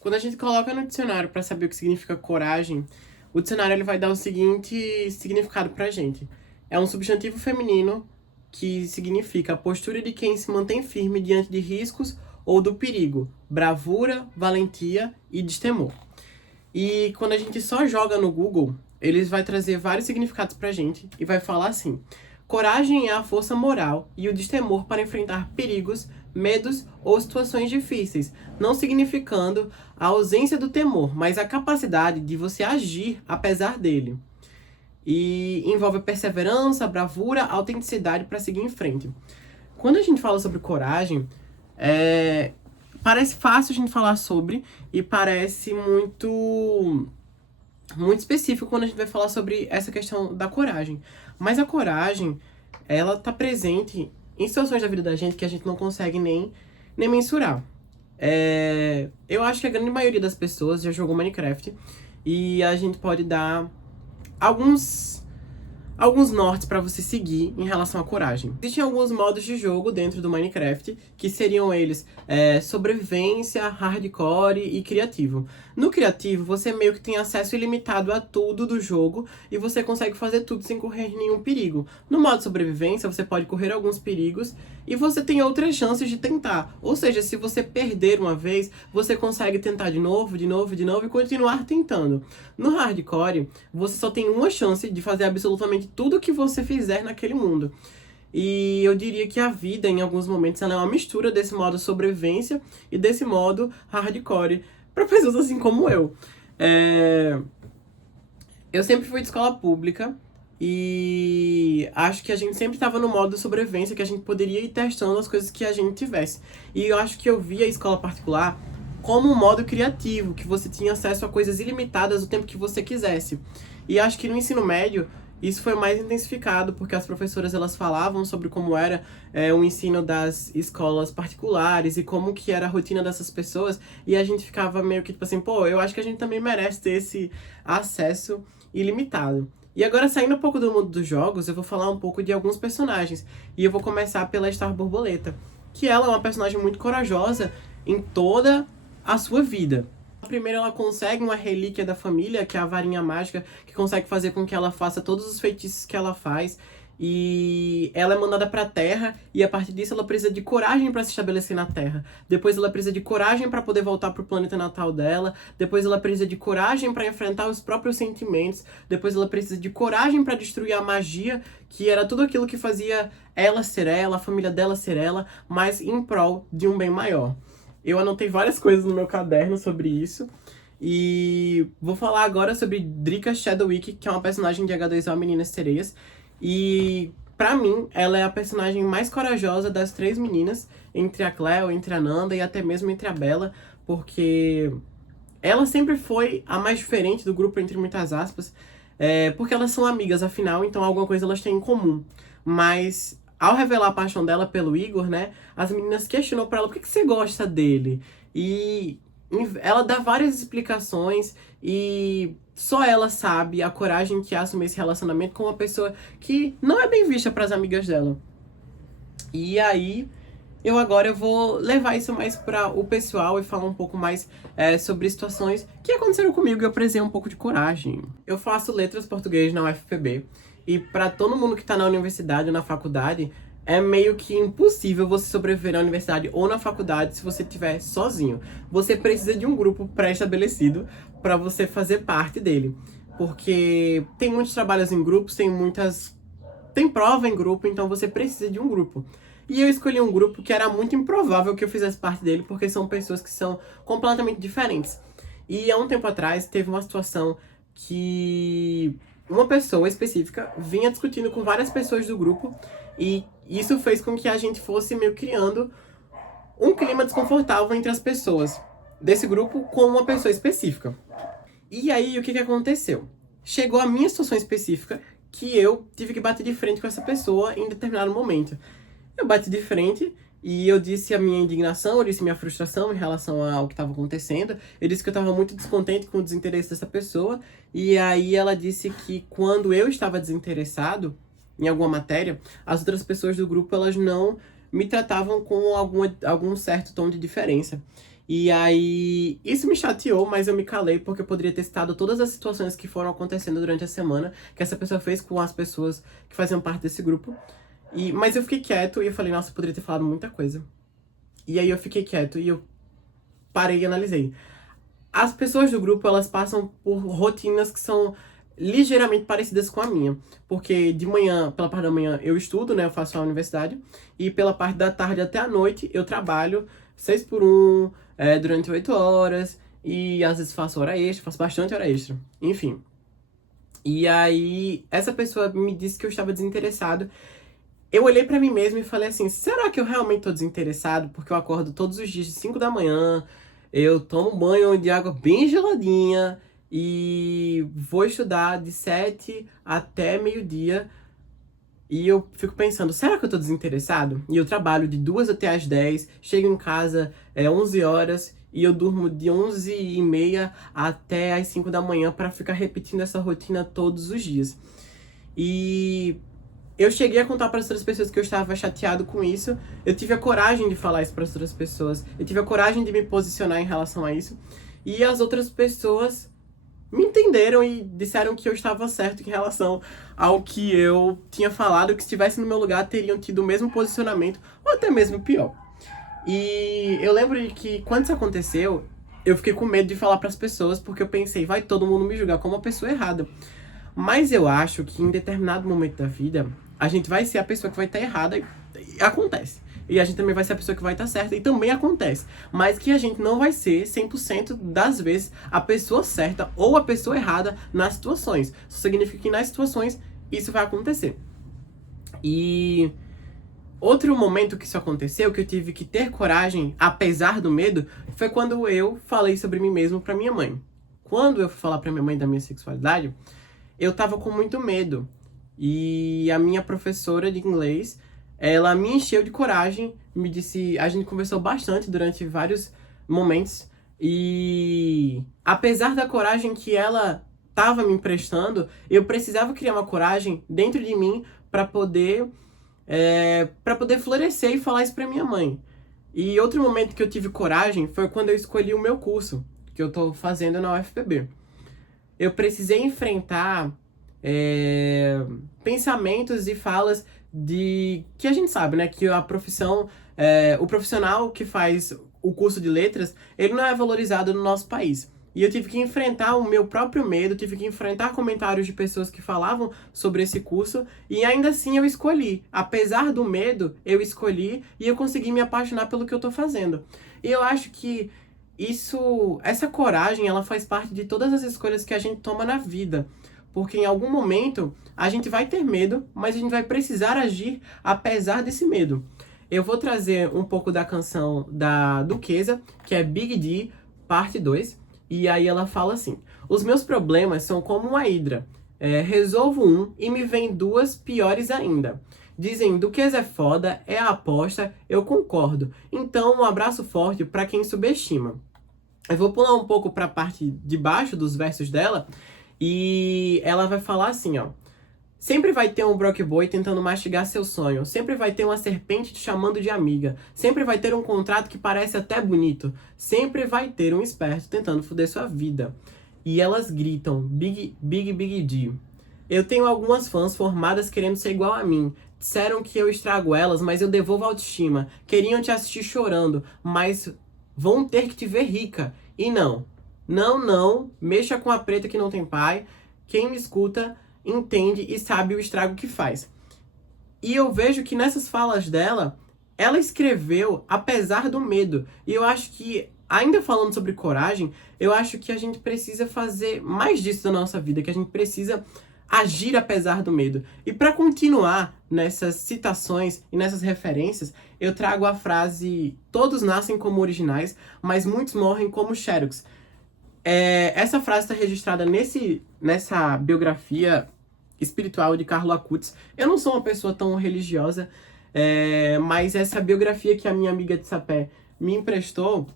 Quando a gente coloca no dicionário para saber o que significa coragem, o dicionário ele vai dar o seguinte significado pra gente. É um substantivo feminino que significa a postura de quem se mantém firme diante de riscos ou do perigo, bravura, valentia e destemor. E quando a gente só joga no Google, eles vai trazer vários significados pra gente e vai falar assim: coragem é a força moral e o destemor para enfrentar perigos, medos ou situações difíceis, não significando a ausência do temor, mas a capacidade de você agir apesar dele. E envolve perseverança, bravura, autenticidade para seguir em frente. Quando a gente fala sobre coragem, parece fácil a gente falar sobre e parece muito específico quando a gente vai falar sobre essa questão da coragem. Mas a coragem, ela tá presente em situações da vida da gente que a gente não consegue nem mensurar. Eu acho que a grande maioria das pessoas já jogou Minecraft e a gente pode dar alguns nortes para você seguir em relação à coragem. Existem alguns modos de jogo dentro do Minecraft, que seriam eles sobrevivência, hardcore e criativo. No criativo, você meio que tem acesso ilimitado a tudo do jogo e você consegue fazer tudo sem correr nenhum perigo. No modo sobrevivência, você pode correr alguns perigos e você tem outras chances de tentar. Ou seja, se você perder uma vez, você consegue tentar de novo e continuar tentando. No hardcore, você só tem uma chance de fazer absolutamente tudo que você fizer naquele mundo. E eu diria que a vida, em alguns momentos, ela é uma mistura desse modo sobrevivência e desse modo hardcore, para pessoas assim como eu. Eu sempre fui de escola pública e acho que a gente sempre estava no modo sobrevivência, que a gente poderia ir testando as coisas que a gente tivesse. E eu acho que eu via a escola particular como um modo criativo, que você tinha acesso a coisas ilimitadas o tempo que você quisesse. E acho que no ensino médio isso foi mais intensificado, porque as professoras elas falavam sobre como era o ensino das escolas particulares e como que era a rotina dessas pessoas, e a gente ficava meio que tipo assim, pô, eu acho que a gente também merece ter esse acesso ilimitado. E agora, saindo um pouco do mundo dos jogos, eu vou falar um pouco de alguns personagens. E eu vou começar pela Star Borboleta, que ela é uma personagem muito corajosa em toda a sua vida. Primeiro ela consegue uma relíquia da família, que é a varinha mágica, que consegue fazer com que ela faça todos os feitiços que ela faz. E ela é mandada pra Terra, e a partir disso ela precisa de coragem para se estabelecer na Terra. Depois ela precisa de coragem para poder voltar pro planeta natal dela. Depois ela precisa de coragem para enfrentar os próprios sentimentos. Depois ela precisa de coragem para destruir a magia, que era tudo aquilo que fazia ela ser ela, a família dela ser ela, mas em prol de um bem maior. Eu anotei várias coisas no meu caderno sobre isso. E vou falar agora sobre Drika Shadowwick, que é uma personagem de H2O Meninas Sereias. E, pra mim, ela é a personagem mais corajosa das três meninas, entre a Cleo, entre a Nanda e até mesmo entre a Bella, porque ela sempre foi a mais diferente do grupo, entre muitas aspas, porque elas são amigas, afinal, então alguma coisa elas têm em comum. Mas ao revelar a paixão dela pelo Igor, né, as meninas questionam pra ela por que você gosta dele. E ela dá várias explicações e só ela sabe a coragem que é assumir esse relacionamento com uma pessoa que não é bem vista pras amigas dela. E aí, eu vou levar isso mais para o pessoal e falar um pouco mais sobre situações que aconteceram comigo e eu precisei um pouco de coragem. Eu faço letras português na UFPB e para todo mundo que tá na universidade ou na faculdade, é meio que impossível você sobreviver na universidade ou na faculdade se você estiver sozinho. Você precisa de um grupo pré-estabelecido para você fazer parte dele. Porque tem muitos trabalhos em grupos, tem prova em grupo, então você precisa de um grupo. E eu escolhi um grupo que era muito improvável que eu fizesse parte dele, porque são pessoas que são completamente diferentes. E há um tempo atrás teve uma situação que uma pessoa específica vinha discutindo com várias pessoas do grupo, e isso fez com que a gente fosse meio criando um clima desconfortável entre as pessoas desse grupo com uma pessoa específica. E aí, o que aconteceu? Chegou a minha situação específica que eu tive que bater de frente com essa pessoa em determinado momento. Eu bati de frente e eu disse a minha indignação, eu disse minha frustração em relação ao que estava acontecendo. Eu disse que eu estava muito descontente com o desinteresse dessa pessoa. E aí ela disse que quando eu estava desinteressado em alguma matéria, as outras pessoas do grupo elas não me tratavam com algum certo tom de diferença. E aí, isso me chateou, mas eu me calei porque eu poderia ter citado todas as situações que foram acontecendo durante a semana, que essa pessoa fez com as pessoas que faziam parte desse grupo. Mas eu fiquei quieto e eu falei, nossa, eu poderia ter falado muita coisa. E aí eu fiquei quieto e eu parei e analisei. As pessoas do grupo, elas passam por rotinas que são ligeiramente parecidas com a minha. Porque de manhã, pela parte da manhã, eu estudo, né? Eu faço a universidade. E pela parte da tarde até a noite, eu trabalho 6 por 1, durante 8 horas. E às vezes faço hora extra, faço bastante hora extra. Enfim. E aí, essa pessoa me disse que eu estava desinteressado. Eu olhei pra mim mesmo e falei assim, será que eu realmente tô desinteressado? Porque eu acordo todos os dias de 5 da manhã, eu tomo banho de água bem geladinha e vou estudar de 7 até meio-dia. E eu fico pensando, será que eu tô desinteressado? E eu trabalho de 2 até as 10, chego em casa 11 horas e eu durmo de 11h30 até as 5 da manhã pra ficar repetindo essa rotina todos os dias. E eu cheguei a contar para as outras pessoas que eu estava chateado com isso. Eu tive a coragem de falar isso para as outras pessoas. Eu tive a coragem de me posicionar em relação a isso. E as outras pessoas me entenderam e disseram que eu estava certo em relação ao que eu tinha falado, que se estivesse no meu lugar teriam tido o mesmo posicionamento, ou até mesmo pior. E eu lembro de que quando isso aconteceu, eu fiquei com medo de falar para as pessoas, porque eu pensei, vai todo mundo me julgar como uma pessoa errada. Mas eu acho que em determinado momento da vida, a gente vai ser a pessoa que vai estar errada e acontece. E a gente também vai ser a pessoa que vai estar certa e também acontece. Mas que a gente não vai ser 100% das vezes a pessoa certa ou a pessoa errada nas situações. Isso significa que nas situações isso vai acontecer. E outro momento que isso aconteceu, que eu tive que ter coragem, apesar do medo, foi quando eu falei sobre mim mesmo pra minha mãe. Quando eu fui falar pra minha mãe da minha sexualidade, eu tava com muito medo. E a minha professora de inglês, ela me encheu de coragem, me disse, a gente conversou bastante durante vários momentos, e apesar da coragem que ela tava me emprestando, eu precisava criar uma coragem dentro de mim para poder florescer e falar isso pra minha mãe. E outro momento que eu tive coragem foi quando eu escolhi o meu curso, que eu tô fazendo na UFPB. Eu precisei enfrentar pensamentos e falas de que a gente sabe, né, que a profissão, o profissional que faz o curso de letras, ele não é valorizado no nosso país. E eu tive que enfrentar o meu próprio medo, tive que enfrentar comentários de pessoas que falavam sobre esse curso, e ainda assim eu escolhi. Apesar do medo, eu escolhi e eu consegui me apaixonar pelo que eu tô fazendo. E eu acho que essa coragem, ela faz parte de todas as escolhas que a gente toma na vida. Porque em algum momento a gente vai ter medo, mas a gente vai precisar agir apesar desse medo. Eu vou trazer um pouco da canção da Duquesa, que é Big D, parte 2. E aí ela fala assim: os meus problemas são como uma hidra. Resolvo um e me vem duas piores ainda. Dizem, Duquesa é foda, é a aposta, eu concordo. Então um abraço forte pra quem subestima. Eu vou pular um pouco pra parte de baixo dos versos dela, e ela vai falar assim, ó. Sempre vai ter um broke boy tentando mastigar seu sonho. Sempre vai ter uma serpente te chamando de amiga. Sempre vai ter um contrato que parece até bonito. Sempre vai ter um esperto tentando foder sua vida. E elas gritam, Big, Big, Big D. Eu tenho algumas fãs formadas querendo ser igual a mim. Disseram que eu estrago elas, mas eu devolvo a autoestima. Queriam te assistir chorando, mas vão ter que te ver rica. E não. Não, não. Mexa com a preta que não tem pai. Quem me escuta entende e sabe o estrago que faz. E eu vejo que nessas falas dela, ela escreveu apesar do medo. E eu acho que, ainda falando sobre coragem, eu acho que a gente precisa fazer mais disso na nossa vida, que a gente precisa agir apesar do medo. E para continuar nessas citações e nessas referências, eu trago a frase: todos nascem como originais, mas muitos morrem como xerox. Essa frase está registrada nessa biografia espiritual de Carlo Acutis. Eu não sou uma pessoa tão religiosa, mas essa biografia que a minha amiga de Sapé me emprestou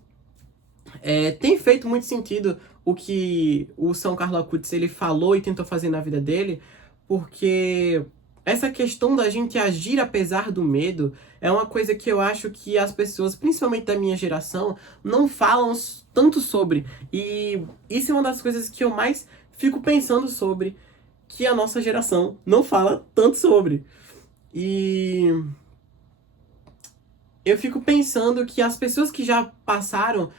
tem feito muito sentido o que o São Carlo Acutis ele falou e tentou fazer na vida dele, porque essa questão da gente agir apesar do medo é uma coisa que eu acho que as pessoas, principalmente da minha geração, não falam tanto sobre. E isso é uma das coisas que eu mais fico pensando sobre, que a nossa geração não fala tanto sobre. E eu fico pensando que as pessoas que já passaram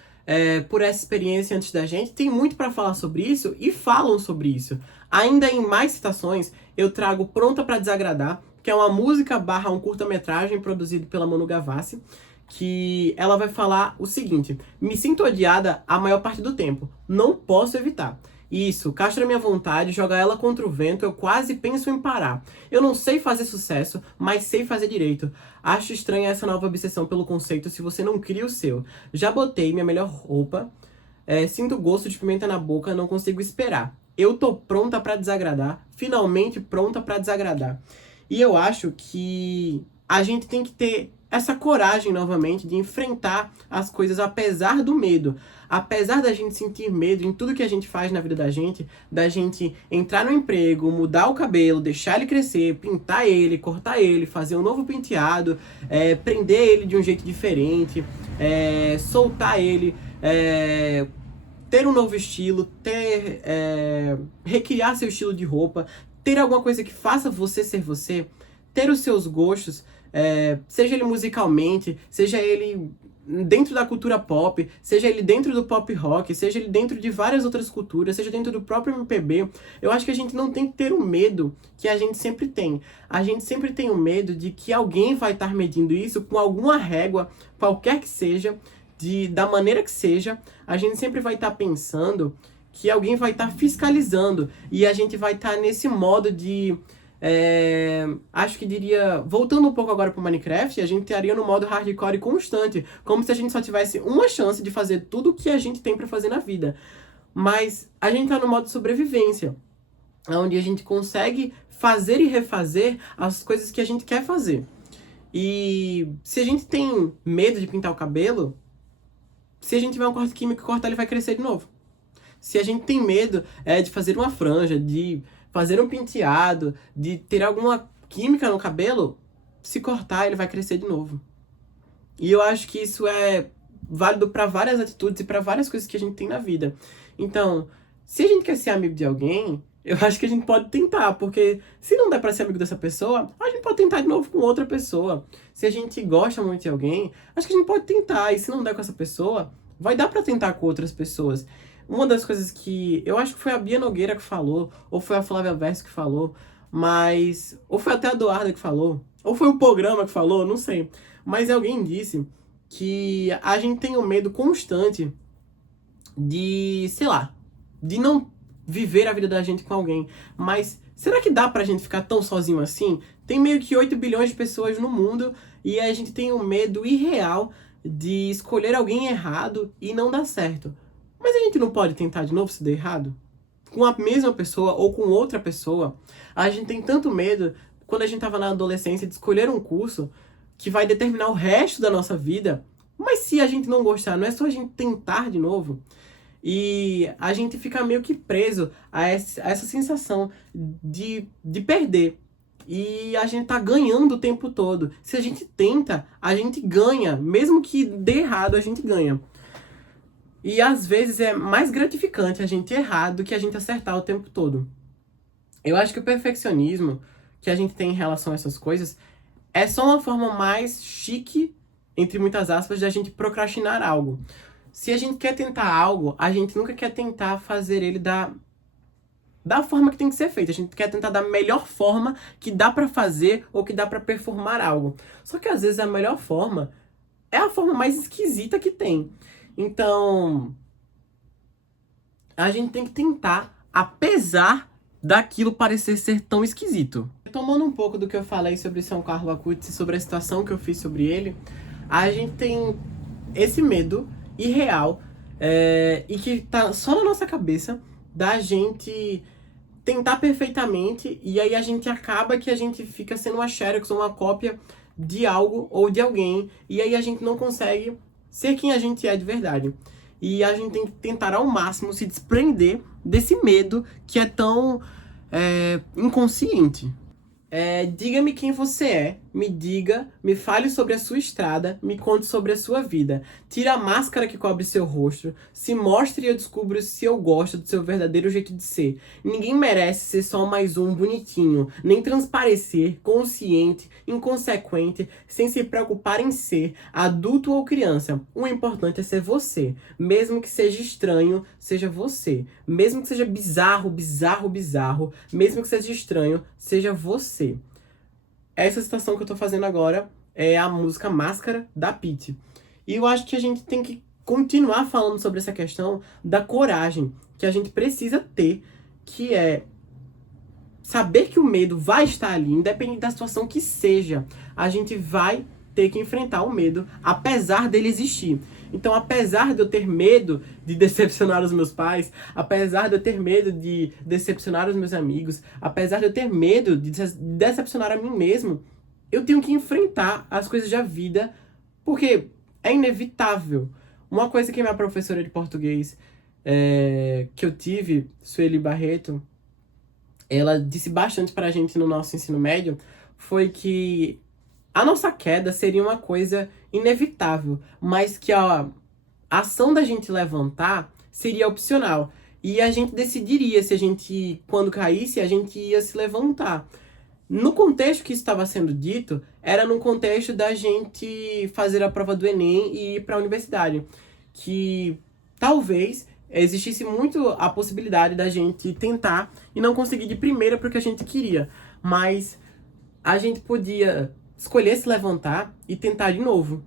por essa experiência antes da gente têm muito para falar sobre isso e falam sobre isso. Ainda em mais citações, eu trago Pronta pra Desagradar, que é uma música barra um curta-metragem produzido pela Manu Gavassi, que ela vai falar o seguinte: me sinto odiada a maior parte do tempo, não posso evitar. Isso, castra minha vontade, joga ela contra o vento, eu quase penso em parar. Eu não sei fazer sucesso, mas sei fazer direito. Acho estranha essa nova obsessão pelo conceito se você não cria o seu. Já botei minha melhor roupa, sinto gosto de pimenta na boca, não consigo esperar. Eu tô pronta pra desagradar, finalmente pronta pra desagradar. E eu acho que a gente tem que ter essa coragem novamente de enfrentar as coisas apesar do medo. Apesar da gente sentir medo em tudo que a gente faz na vida da gente entrar no emprego, mudar o cabelo, deixar ele crescer, pintar ele, cortar ele, fazer um novo penteado, prender ele de um jeito diferente, soltar ele, ter um novo estilo, recriar seu estilo de roupa, ter alguma coisa que faça você ser você, ter os seus gostos, seja ele musicalmente, seja ele dentro da cultura pop, seja ele dentro do pop rock, seja ele dentro de várias outras culturas, seja dentro do próprio MPB, eu acho que a gente não tem que ter o medo que a gente sempre tem. A gente sempre tem o medo de que alguém vai estar medindo isso com alguma régua, qualquer que seja, da maneira que seja, a gente sempre vai estar pensando que alguém vai estar fiscalizando, e a gente vai estar nesse modo de... acho que diria, voltando um pouco agora pro Minecraft, a gente estaria no modo hardcore constante, como se a gente só tivesse uma chance de fazer tudo o que a gente tem pra fazer na vida. Mas a gente tá no modo sobrevivência, onde a gente consegue fazer e refazer as coisas que a gente quer fazer. E se a gente tem medo de pintar o cabelo, se a gente tiver um corte químico e cortar, ele vai crescer de novo. Se a gente tem medo de fazer uma franja, de fazer um penteado, de ter alguma química no cabelo, se cortar, ele vai crescer de novo. E eu acho que isso é válido para várias atitudes e para várias coisas que a gente tem na vida. Então, se a gente quer ser amigo de alguém, eu acho que a gente pode tentar, porque se não der para ser amigo dessa pessoa, a gente pode tentar de novo com outra pessoa. Se a gente gosta muito de alguém, acho que a gente pode tentar, e se não der com essa pessoa, vai dar para tentar com outras pessoas. Uma das coisas que eu acho que foi a Bia Nogueira que falou, ou foi a Flávia Verso que falou, mas... ou foi até a Eduarda que falou, ou foi o programa que falou, não sei. Mas alguém disse que a gente tem um medo constante de, sei lá, de não viver a vida da gente com alguém. Mas será que dá pra gente ficar tão sozinho assim? Tem meio que 8 bilhões de pessoas no mundo e a gente tem um medo irreal de escolher alguém errado e não dar certo. Mas a gente não pode tentar de novo se der errado? Com a mesma pessoa ou com outra pessoa? A gente tem tanto medo, quando a gente estava na adolescência, de escolher um curso que vai determinar o resto da nossa vida. Mas se a gente não gostar, não é só a gente tentar de novo? E a gente fica meio que preso a essa sensação de perder. E a gente tá ganhando o tempo todo. Se a gente tenta, a gente ganha. Mesmo que dê errado, a gente ganha. E às vezes é mais gratificante a gente errar do que a gente acertar o tempo todo. Eu acho que o perfeccionismo que a gente tem em relação a essas coisas é só uma forma mais chique, entre muitas aspas, de a gente procrastinar algo. Se a gente quer tentar algo, a gente nunca quer tentar fazer ele da forma que tem que ser feito. A gente quer tentar da melhor forma que dá pra fazer ou que dá pra performar algo. Só que às vezes a melhor forma é a forma mais esquisita que tem. Então, a gente tem que tentar, apesar daquilo parecer ser tão esquisito. Tomando um pouco do que eu falei sobre São Carlo Acutis e sobre a situação que eu fiz sobre ele, a gente tem esse medo irreal e que tá só na nossa cabeça da gente tentar perfeitamente, e aí a gente acaba que a gente fica sendo uma xerox ou uma cópia de algo ou de alguém, e aí a gente não consegue ser quem a gente é de verdade. E a gente tem que tentar ao máximo se desprender desse medo que é tão inconsciente. Diga-me quem você é, me diga, me fale sobre a sua estrada, me conte sobre a sua vida. Tire a máscara que cobre seu rosto, se mostre e eu descubro se eu gosto do seu verdadeiro jeito de ser. Ninguém merece ser só mais um bonitinho, nem transparecer, consciente, inconsequente, sem se preocupar em ser adulto ou criança. O importante é ser você, mesmo que seja estranho, seja você. Mesmo que seja bizarro, bizarro, bizarro, mesmo que seja estranho, seja você. Essa citação que eu tô fazendo agora é a música Máscara, da Pitty. E eu acho que a gente tem que continuar falando sobre essa questão da coragem que a gente precisa ter, que é saber que o medo vai estar ali, independente da situação que seja. A gente vai ter que enfrentar o medo, apesar dele existir. Então, apesar de eu ter medo de decepcionar os meus pais, apesar de eu ter medo de decepcionar os meus amigos, apesar de eu ter medo de decepcionar a mim mesmo, eu tenho que enfrentar as coisas da vida, porque é inevitável. Uma coisa que minha professora de português, que eu tive, Sueli Barreto, ela disse bastante pra gente no nosso ensino médio, foi que a nossa queda seria uma coisa inevitável, mas que a ação da gente levantar seria opcional. E a gente decidiria se a gente, quando caísse, a gente ia se levantar. No contexto que isso estava sendo dito, era no contexto da gente fazer a prova do Enem e ir para a universidade. Que talvez existisse muito a possibilidade da gente tentar e não conseguir de primeira porque a gente queria. Mas a gente podia escolher se levantar e tentar de novo.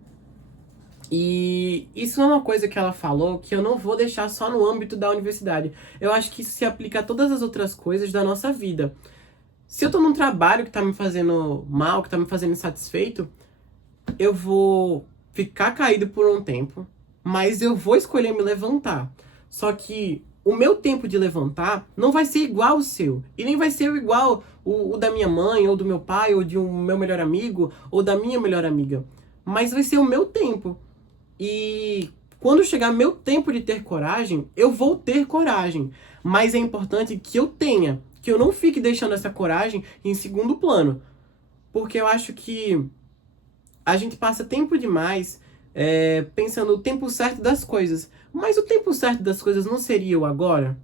E isso é uma coisa que ela falou que eu não vou deixar só no âmbito da universidade. Eu acho que isso se aplica a todas as outras coisas da nossa vida. Se eu tô num trabalho que tá me fazendo mal, que tá me fazendo insatisfeito, eu vou ficar caído por um tempo, mas eu vou escolher me levantar. Só que o meu tempo de levantar não vai ser igual ao seu. E nem vai ser igual o da minha mãe, ou do meu pai, ou de um meu melhor amigo, ou da minha melhor amiga. Mas vai ser o meu tempo. E quando chegar meu tempo de ter coragem, eu vou ter coragem. Mas é importante que eu tenha, que eu não fique deixando essa coragem em segundo plano. Porque eu acho que a gente passa tempo demais pensando o tempo certo das coisas. Mas o tempo certo das coisas não seria o agora?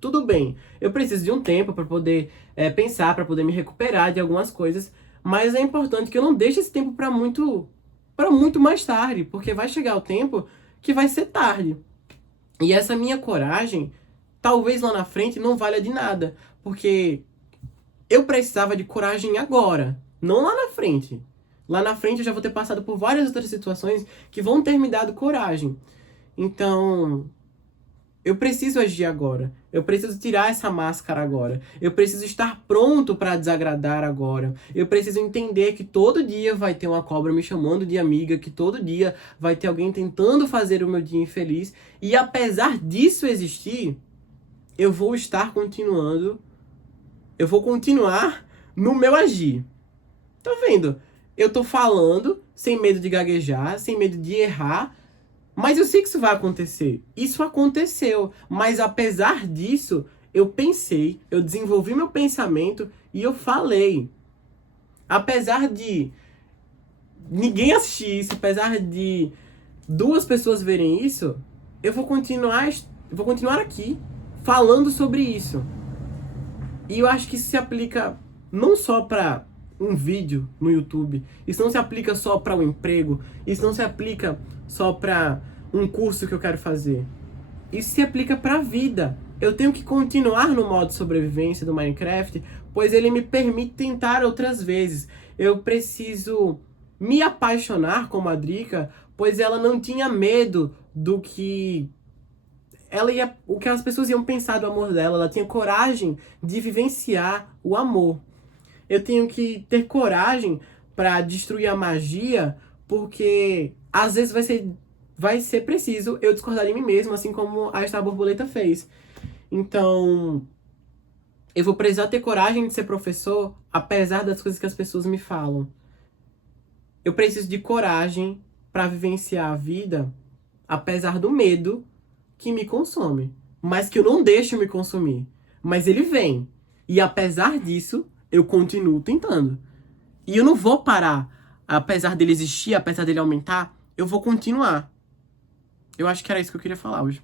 Tudo bem, eu preciso de um tempo para poder pensar, para poder me recuperar de algumas coisas. Mas é importante que eu não deixe esse tempo para muito mais tarde. Porque vai chegar o tempo que vai ser tarde. E essa minha coragem, talvez lá na frente não valha de nada. Porque eu precisava de coragem agora, não lá na frente. Lá na frente eu já vou ter passado por várias outras situações que vão ter me dado coragem. Então, eu preciso agir agora. Eu preciso tirar essa máscara agora. Eu preciso estar pronto para desagradar agora. Eu preciso entender que todo dia vai ter uma cobra me chamando de amiga, que todo dia vai ter alguém tentando fazer o meu dia infeliz. E apesar disso existir, eu vou estar continuando. Eu vou continuar no meu agir. Tá vendo? Eu tô falando sem medo de gaguejar, sem medo de errar, mas eu sei que isso vai acontecer. Isso aconteceu, mas apesar disso, eu pensei, eu desenvolvi meu pensamento e eu falei. Apesar de ninguém assistir isso, apesar de 2 pessoas verem isso, eu vou continuar aqui falando sobre isso. E eu acho que isso se aplica não só para um vídeo no YouTube, isso não se aplica só para um emprego, isso não se aplica só para um curso que eu quero fazer. Isso se aplica para a vida. Eu tenho que continuar no modo sobrevivência do Minecraft, pois ele me permite tentar outras vezes. Eu preciso me apaixonar como a Drica, pois ela não tinha medo do que o que as pessoas iam pensar do amor dela. Ela tinha coragem de vivenciar o amor. Eu tenho que ter coragem para destruir a magia, porque às vezes vai ser preciso eu discordar de mim mesmo, assim como a Star Borboleta fez. Então, eu vou precisar ter coragem de ser professor, apesar das coisas que as pessoas me falam. Eu preciso de coragem para vivenciar a vida, apesar do medo que me consome, mas que eu não deixo me consumir. Mas ele vem. E apesar disso, eu continuo tentando. E eu não vou parar. Apesar dele existir, apesar dele aumentar, eu vou continuar. Eu acho que era isso que eu queria falar hoje.